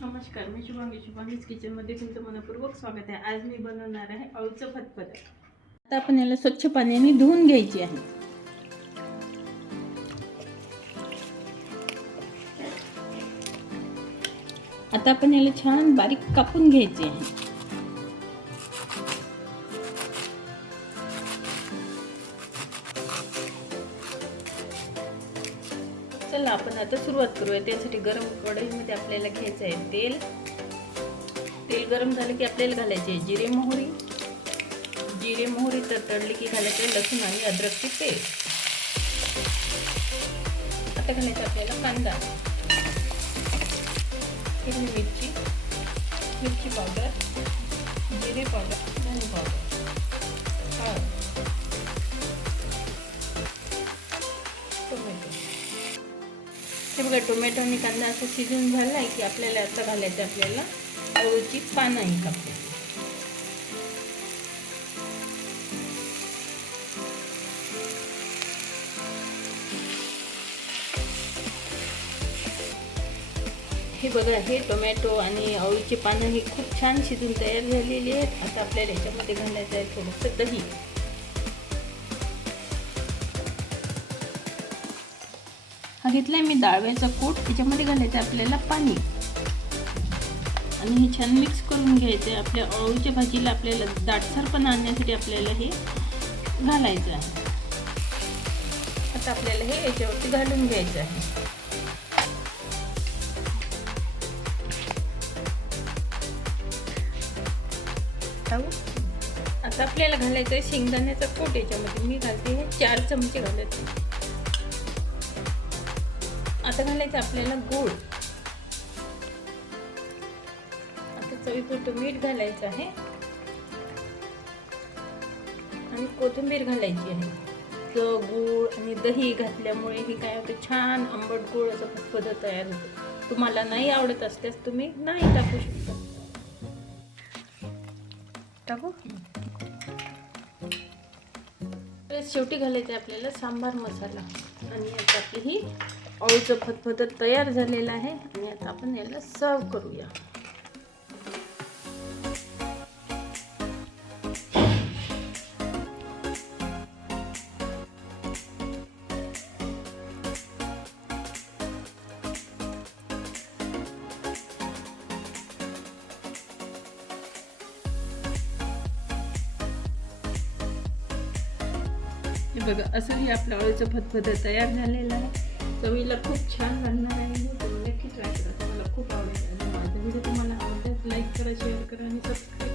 नमस्कार, मी शुभांगीज किचनमध्ये तुमचं मनपूर्वक स्वागत आहे. आज मी बनवणार आहे अळूचं फतफद. आता आपण याला स्वच्छ पाण्याने धुवून घ्यायची आहे. आता आपण याला छान बारीक कापून घ्यायचे आहे. चला आपण आता सुरुवात करूया. त्यासाठी गरम कढईमध्ये आपल्याला घ्यायचं आहे तेल. तेल गरम झालं की आपल्याला घालायचे आहे जिरे मोहरी तडतडली की घालायचे आहे लसूण आणि अद्रकची पेस्ट. आता घालायचं आपल्याला कांदा, हिरवी मिरची पावडर, जिरे पावडर, धने पावडर, हळद, टोमॅटो. हे बघा, टोमॅटो आणि कांदा असं शिजून झाला आहे की आपल्याला आता घालायचं आपल्याला अळूची पानं ही कापली. हे बघा, हे टोमॅटो आणि अळूची पानं ही खूप छान शिजून तयार झालेली आहेत. आता आपल्याला याच्यामध्ये घालायचं आहे थोडंसं दही. हा घेतलाय मी डाळव्याचा कूट. त्याच्यामध्ये घालायचं आपल्याला पाणी आणि हे छान मिक्स करून घ्यायचं आहे. आपल्या अळूच्या भाजीला आपल्याला दाटसरपणा आणण्यासाठी आपल्याला हे घालायचं आहे. आता आपल्याला हे याच्यावरती घालून घ्यायचं आहे. आता आपल्याला घालायचं आहे शेंगदाण्याचा कूट. याच्यामध्ये मी घालते हे 4 चमचे घालते. आता घालायचं आपल्याला गूळ. आता चवीपुरतं मीठ घालायचं आहे आणि कोथिंबीर घालायची आहे. तर गूळ आणि दही घातल्यामुळे हे काय होतं, छान आंबट गोड असं फतफद तयार होतं. तुम्हाला नाही आवडत असल्यास तुम्ही नाही टाकू शकता. टाकू. शेवटी घालायचं आहे आपल्याला सांबार मसाला. आणि आता आपली ही अळूचं फतफद तयार झालेलं आहे. आणि आता आपण याला सर्व करूया. बघा, असं हे आपलं अळूचं फतफद तयार झालेलं आहे. चवीला खूप छान बनणार आहे. तुम्ही नक्की ट्राय करा, तुम्हाला खूप आवडेल. आणि माझा व्हिडिओ तुम्हाला आवडल्यास लाईक करा, शेअर करा आणि सबस्क्राईब